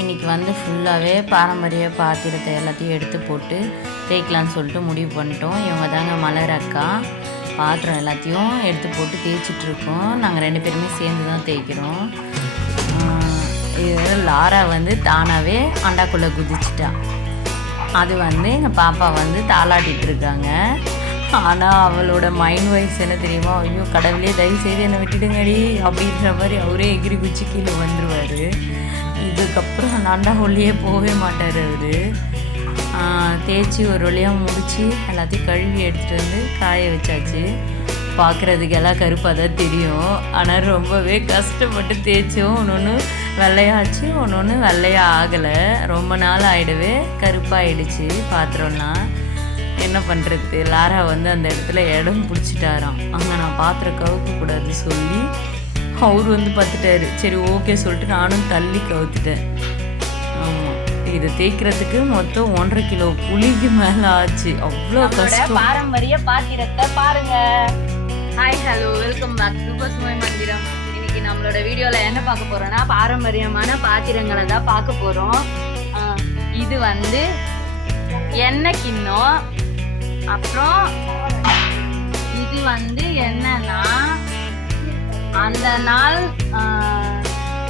இன்றைக்கி வந்து ஃபுல்லாகவே பாரம்பரிய பாத்திரத்தை எல்லாத்தையும் எடுத்து போட்டு தேய்க்கலான்னு சொல்லிட்டு முடிவு பண்ணிட்டோம். இவங்க தாங்க மலர் அக்கா. பாத்திரம் எல்லாத்தையும் எடுத்து போட்டு தேய்ச்சிட்ருக்கோம். நாங்கள் 2 பேருமே சேர்ந்து தான் தேய்க்கிறோம். இது லாரா வந்து தானாகவே அண்டாக்குள்ளே குதிச்சிட்டா. அது வந்து எங்கள் பாப்பா வந்து தாளாட்டிகிட்ருக்காங்க. ஆனால் அவளோட மைண்ட் வைஸ் என்ன தெரியுமா, ஐயோ கடவுளே தயவு செய்து என்னை விட்டுடுங்கடி அப்படின்ற மாதிரி அவரே எகிரி குச்சி கீழே வந்துடுவார். இதுக்கப்புறம் அண்டா உள்ளே போகவே மாட்டார் அவர். தேய்ச்சி ஒரு வழியாக முடித்து எல்லாத்தையும் கழுவி எடுத்துகிட்டு வந்து காய வச்சாச்சு. பார்க்குறதுக்கு எல்லாம் கருப்பாக தான் தெரியும், ஆனால் ரொம்பவே கஷ்டப்பட்டு தேய்ச்சோம். ஒன்று வெள்ளையாச்சு, ஒன்று வெள்ளையாக ஆகலை. ரொம்ப நாள் ஆகிடவே கருப்பாகிடுச்சு பாத்திரம்லாம். என்ன பண்ணுறது, லாரா வந்து அந்த இடத்துல இடம் பிடிச்சிட்டாராம். அங்கே நான் பாத்திரம் கவுக்கக்கூடாது சொல்லி அவர் வந்து பார்த்துட்டாரு. சரி ஓகே சொல்லிட்டு நானும் தள்ளி கவுத்துட்டேன். ஆமாம், இதை தேய்க்கிறதுக்கு மொத்தம் 1.5 கிலோ புளிக்கு மேலே ஆச்சு. அவ்வளோ கஷ்டம். பாரம்பரிய பாத்திரத்தை பாருங்க. Hi hello, welcome back to Pasumai Manthiram. இன்னைக்கு நம்மளோட வீடியோவில் என்ன பார்க்க போறோம்னா பாரம்பரியமான பாத்திரங்களை தான் பார்க்க போகிறோம். இது வந்து எண்ணெய் கிண்ணம். அப்புறம் இது வந்து என்னன்னா அந்த நாள்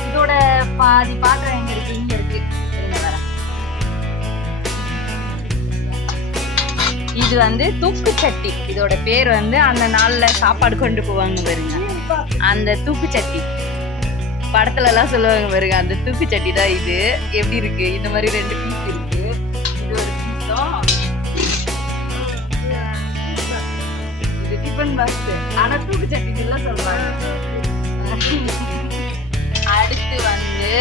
இதோட பாதி பாத்திரம் எங்க இருக்கு, இங்க இருக்கு. இது வந்து தூக்கு சட்டி. இதோட பேர் வந்து அந்த நாள்ல சாப்பாடு கொண்டு போவாங்க பாருங்க, அந்த தூக்கு சட்டி. படத்துல எல்லாம் சொல்லுவாங்க பாருங்க, அந்த தூக்கு சட்டி தான் இது. எப்படி இருக்கு, இந்த மாதிரி 2 பீஸ் இருக்கு. இது ஒரு பீஸும் இது டிஃபன் பாக்ஸ். ஆனா தூக்கு சட்டி எல்லாம் சொல்றாங்க. அடுத்து வந்து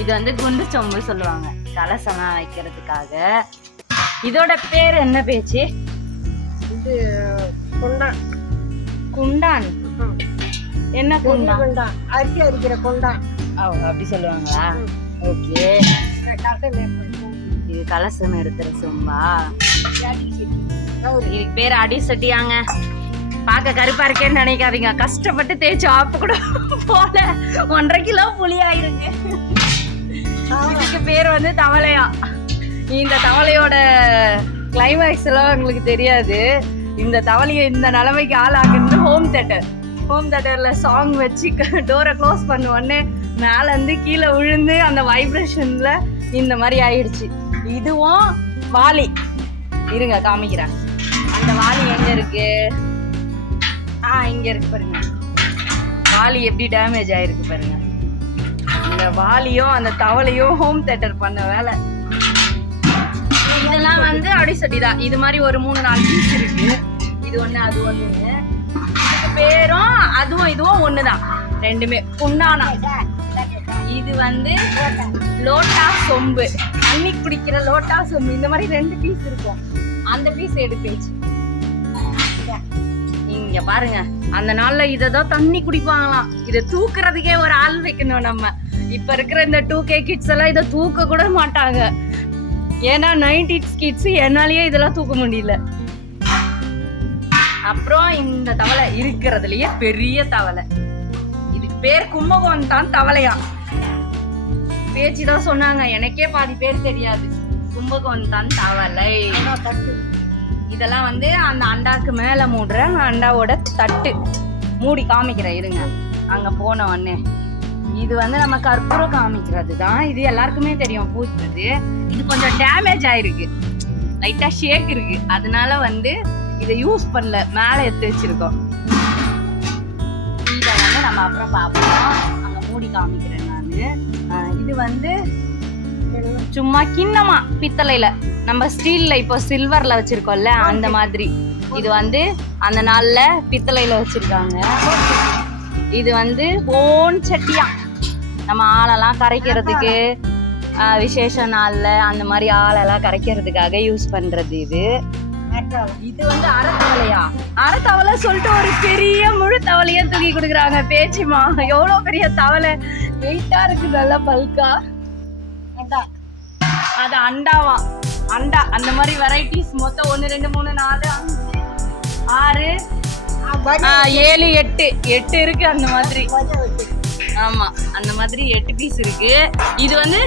இது வந்து குண்டு சொம்பு சொல்லுவாங்க, கலசம்லாம் வைக்கிறதுக்காக. இதோட பேர் என்ன பேச்சு? இது குண்டான். குண்டான். என்ன குண்டான்? குண்டான், அரிசி அரிக்கிற குண்டான். அப்படி சொல்லுவாங்களா? ஓகே. இது கலசம் எடுத்துற சொம்பா. இதுக்கு பேர் அடி சட்டியாங்க. பார்க்க கருப்பா இருக்கேன்னு நினைக்காதீங்க, கஷ்டப்பட்டு தேய்ச்சி ஆப்பு கூட போல 1.5 கிலோ புளி ஆயிருங்க. இதுக்கு பேர் வந்து தவளையா. இந்த தவளையோட கிளைமேக்ஸ் எல்லாம் உங்களுக்கு தெரியாது. இந்த தவளையை இந்த நிலைமைக்கு ஆளாக்குறது ஹோம் தேட்டர். ஹோம் தேட்டர்ல சாங் வச்சு டோரை க்ளோஸ் பண்ண உடனே மேல இருந்து கீழே விழுந்து அந்த வைப்ரேஷன்ல இந்த மாதிரி ஆயிடுச்சு. இதுவும் வாளி. இருங்க காமிக்கிறேன். அந்த வாளி எங்க இருக்கு? இங்க இருக்கு பாருங்க. வாளி எப்படி டேமேஜ் ஆயிருக்கு பாருங்க. இந்த வாளியும் அந்த தவளையும் ஹோம் தேட்டர் பண்ண வேலை. இதெல்லாம் வந்து அடி சட்டி தான். இது மாதிரி ஒரு 3-4 பீஸ் இருக்கு. இது ஒண்ணு, அது ஒண்ணுன்னு. இதுக்கு பேரும் அதுவும் இதுவும் ஒண்ணுதான், ரெண்டுமே குண்டானா. இது வந்து லோட்டா சொம்பு, தண்ணி குடிக்கிற லோட்டா சொம்பு. இந்த மாதிரி 2 பீஸ் இருக்கும். அந்த பீஸ் எடுப்பேச்சு. இங்க பாருங்க, அந்த நாள்ல இததான் தண்ணி குடிப்பாங்களாம். இதை தூக்குறதுக்கே ஒரு ஆள் வைக்கணும் நம்ம. இப்ப இருக்கிற இந்த 2K கிட்ஸ் எல்லாம் இதை தூக்க கூட மாட்டாங்க. ஏன்னா 90s கிட்ஸ் என்னாலயே இதெல்லாம் தூக்க முடியல. அப்புறம் இந்த தவளை இருக்கிறதுலயே பெரிய தவளை. இதுக்கு பேர் கும்பகோணம் தான் தவளையா. பேச்சுதான் சொன்னாங்க, எனக்கே பாதி பேர் தெரியாது. கும்பகோணம் தான் தவளை. இதெல்லாம் வந்து அந்த அண்டாக்கு மேல மூடுற அண்டாவோட தட்டு. மூடி காமிக்கிறேன் இருங்க, அங்க போன உடனே. இது வந்து நம்ம கற்பூரம் காமிக்கிறது தான். இது எல்லாருக்குமே தெரியும் பூத்துறது. இது கொஞ்சம் டேமேஜ் ஆயிருக்கு, லைட்டா ஷேக் இருக்கு. அதனால வந்து இதை யூஸ் பண்ணல, மேல எடுத்து வச்சிருக்கோம். இதை வந்து நம்ம அப்புறம் பார்ப்போம். அங்க மூடி காமிக்கிறேன் நானு. இது வந்து சும்மா கிண்ணமா பித்தளையில, நம்ம ஸ்டீல்ல இப்போ சில்வர்ல வச்சிருக்கோம்ல அந்த மாதிரி. இது வந்து அந்த நாள்ல பித்தளையில வச்சிருக்காங்க. இது வந்து போன் சட்டியா, நம்ம ஆளெல்லாம் கரைக்கிறதுக்கு விசேஷ நாள்ல அந்த மாதிரி ஆளெல்லாம் கரைக்கிறதுக்காக யூஸ் பண்றது. இது வந்து அரைத்தவளையா. அரைத்தவளை சொல்லிட்டு ஒரு பெரிய முழு தவளையா தூக்கி கொடுக்குறாங்க. பேச்சுமா எவ்வளவு பெரிய தவளை, வெயிட்டா இருக்கு, நல்லா பல்கா. அது அண்டாவா, அண்டா. அந்த மாதிரி வெரைட்டிஸ் மொத்தம் 1 2 3 4 5 6 7 8 இருக்கு. அந்த மாதிரி ஆமா அந்த மாதிரி 8 பீஸ் இருக்கு. இது வந்து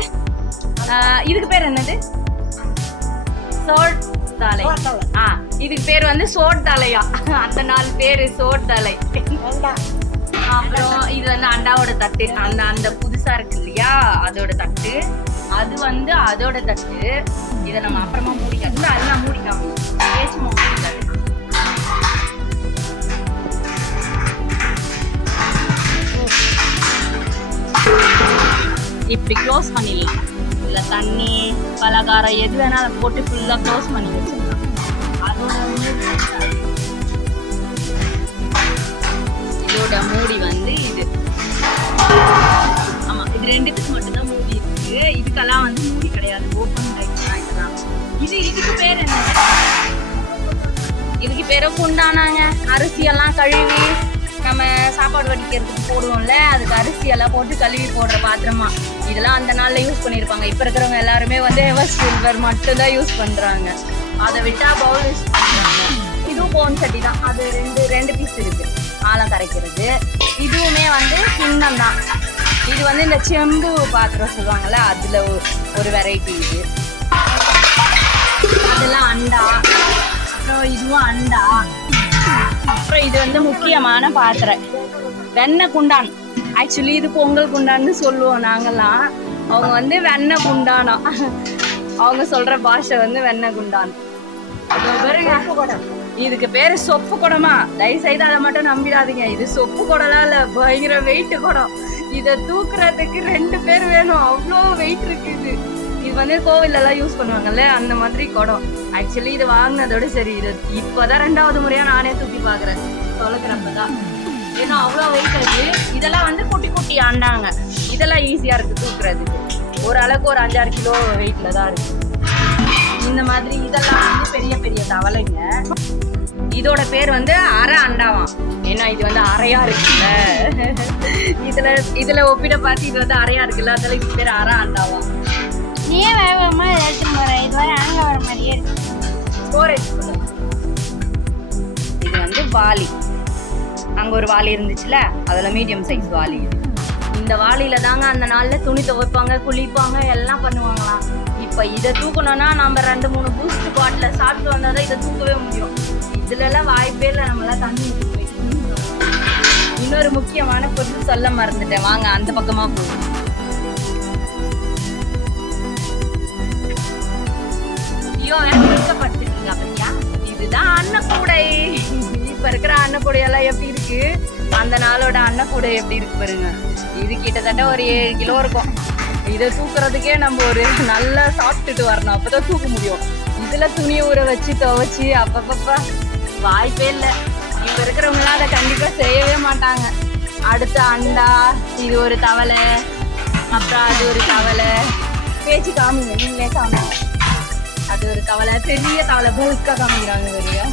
இதுக்கு பேர் என்னது? சோட் தலை. இதுக்கு பேர் வந்து சோட் தலையா? அந்த 4 பேரு சோட் தலை. அப்புறம் இது வந்து அண்டாவோட தட்டு. அந்த புதுசா இருக்கு இல்லையா அதோட தட்டு. அது வந்து அதோட தட்டு. இதை நம்ம அப்புறமா மூடிக்காது. அதெல்லாம் மூடிக்காம பேச்சு மூடிக்காது. இப்படி க்ளோஸ் பண்ணிடலாம். இல்லை தண்ணி பலகாரம் எது வேணா அதை போட்டு ஃபுல்லாக க்ளோஸ் பண்ணி வச்சிடலாம். அதோட இதோட மூடி வந்து இது. ஆமா இது 2த்துக்கு மட்டும்தான் மூடி இருக்கு. இதுக்கெல்லாம் வந்து மூடி கிடையாது. ஓப்பன் டைப் தான் இதெல்லாம். இதுக்கு பேர் என்ன? இதுக்கு பேரு குண்டானாங்க. அரிசியெல்லாம் கழுவி நம்ம சாப்பாடு வடிக்கிறதுக்கு போடுவோம்ல, அதுக்கு அரிசியெல்லாம் போட்டு கழுவி போடுற பாத்திரமா. இதெல்லாம் அந்த நாள்ல யூஸ் பண்ணியிருப்பாங்க. இப்போ இருக்கிறவங்க எல்லாருமே வந்து எவர் சில்வர் மட்டும்தான் யூஸ் பண்றாங்க. அதை விட்டா பவுல் யூஸ் பண்றாங்க. இதுவும் போன் சட்டி தான். அது 2 பீஸ் இருக்கு. ஆழம் கரைக்கிறது. இதுவுமே வந்து கிண்ணம் தான். இது வந்து இந்த செம்பு பாத்திரம் சொல்லுவாங்கல்ல, அதுல ஒரு வெரைட்டி. இது அதெல்லாம் அண்டா. அப்புறம் இதுவும் அண்டா. அப்புறம் இது வந்து முக்கியமான பாத்திரம் வெண்ணெய் குண்டான். ஆக்சுவலி இது பொங்கல் குண்டான்னு சொல்லுவோம் நாங்கெல்லாம். அவங்க வந்து வெண்ணெய் குண்டானா. அவங்க சொல்ற பாஷை வந்து வெண்ணெய் குண்டான். இதுக்கு பேரு சொப்பு குடமா? தயவு செய்து அதை மட்டும் நம்பிடாதீங்க. இது சொப்பு குடம்லாம் இல்ல, பயங்கர வெயிட் குடம். இதை தூக்குறதுக்கு 2 பேர் வேணும். அவ்வளோ வெயிட் இருக்கு. இது வந்து கோவில் எல்லாம் யூஸ் பண்ணுவாங்கல்ல, அந்த மாதிரி குடம். ஆக்சுவலி இது வாங்கினதோட சரி. இது இப்போதான் 2வது முறையா நானே தூக்கி பாக்குறேன் தொலைக்கிறப்பதான். ஏன்னா அவ்வளோ வெயிட் இருக்கு. இதெல்லாம் வந்து குட்டி குட்டி ஆண்டாங்க. இதெல்லாம் ஈஸியா இருக்கு தூக்குறதுக்கு. ஓரளவுக்கு ஒரு 5-6 கிலோ வெயிட்ல தான் இருக்கு. இந்த மாதிரி இதெல்லாம் வந்து பெரிய பெரிய தவளைங்க. இதோட பேர் வந்து அரை அண்டாவாம். ஏன்னா இது வந்து அரையா இருக்குல்ல. இதுல ஒப்பிட பார்த்து இது வந்து அரையா இருக்குல்ல, அதனால இது பேர் அரை அண்டாவாம். ஏன் வேகமா எடுத்துட்டு போற? இது வரை அங்க வர மாதிரியே இருக்கு. ஸ்டோரேஜ். இது வந்து வாளி. அங்க ஒரு வாளி இருந்துச்சுல, அதுல மீடியம் சைஸ் வாளி. இந்த வாளியில தாங்க அந்த நாள்ல துணி துவைப்பாங்க, குளிப்பாங்க, எல்லாம் பண்ணுவாங்களாம். இப்ப இதை தூக்கணும்னா நம்ம 2-3 பூஸ்ட் பாட்டில சாப்பிட்டு வந்தாதான் இதை தூக்கவே முடியும். இதுல எல்லாம் வாய்ப்பே இல்லை. நம்மளாம் தண்ணி ஊற்றி போயிட்டு. இன்னொரு முக்கியமான பொருள் சொல்ல மறந்துட்டேன். வாங்க அந்த பக்கமா போகும். இதுதான் அன்னக்கூடை. இப்ப இருக்கிற அன்னக்கூடையெல்லாம் எப்படி இருக்கு, அந்த நாளோட அன்னக்கூடை எப்படி இருக்கு பாருங்க. இது கிட்டத்தட்ட ஒரு 7 கிலோ இருக்கும். இதை தூக்குறதுக்கே நம்ம ஒரு நல்லா சாப்பிட்டுட்டு வரணும், அப்பதான் தூக்க முடியும். இதுல துணி ஊற வச்சு துவைச்சு அப்பப்ப வாய்ப்பே இல்லை. இப்ப இருக்கிறவங்களாம் அதை கண்டிப்பா செய்யவே மாட்டாங்க. அடுத்த அண்டா, இது ஒரு தவளை, அப்புறம் அது ஒரு தவளை. பேச்சு காமிங்க, நீங்களே காமிங்க. அது ஒரு தவளை, பெரிய தவளை, பல்கா காமிக்கிறாங்க வெளியா.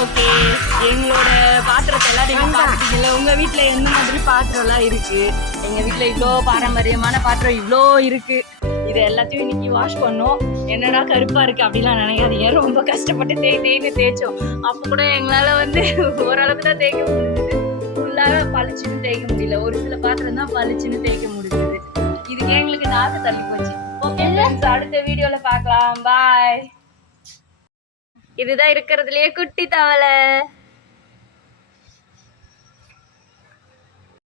ஓகே, எங்களோட பாத்திரத்தை எல்லாம் நீங்க பாத்துட்டீங்கல்ல. உங்க வீட்டுல எந்த மாதிரி பாத்திரம் எல்லாம் இருக்கு? எங்க வீட்டுல இவ்வளோ பாரம்பரியமான பாத்திரம் இவ்வளோ இருக்கு. இது எல்லாத்தையும் இன்னைக்கு வாஷ் பண்ணோம். என்னடா கருப்பா இருக்கு அப்படிலாம் நினைக்காதீங்க. ரொம்ப கஷ்டப்பட்டு தேய்ன்னு தேய்ச்சோம். அப்ப கூட எங்களால வந்து ஓரளவுக்கு தான் தேய்க்க முடிஞ்சது. ஃபுல்லாக பளிச்சுன்னு தேய்க்க முடியல. ஒரு சில பாத்திரம் தான் பளிச்சுன்னு தேய்க்க முடிஞ்சது. இதுக்கு எங்களுக்கு நாக்கு தள்ளி போச்சு. ஓகே, அடுத்த வீடியோல பார்க்கலாம். பாய். இதுதான் இருக்கிறதுலயே குட்டி தவளை.